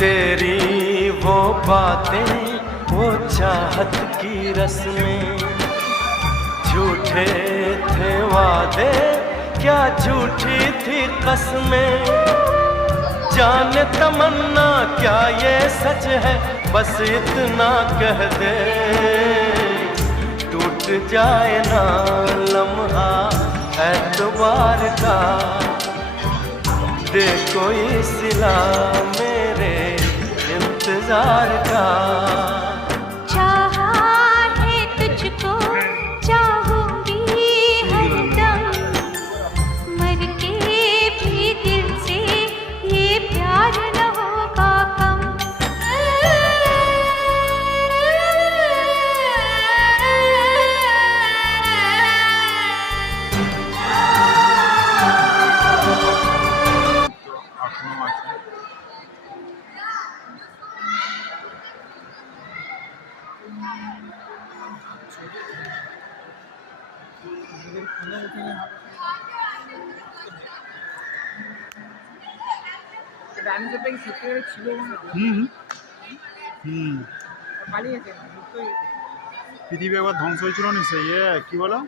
तेरी वो बातें, वो चाहत की रस्में, झूठे थे वादे, क्या झूठी थी कसमें। जाने तमन्ना क्या ये सच है, बस इतना कह दे, टूट जाए ना लम्हा एतबार का, दे कोई सिला मेरे इंतजार का। चाहा है तुझको, चाहूंगी हरदम, मर के भी दिल से ये प्यार न होगा कम। পৃথিবী একবার ধ্বংস হয়েছিল নি, সেই কি বলো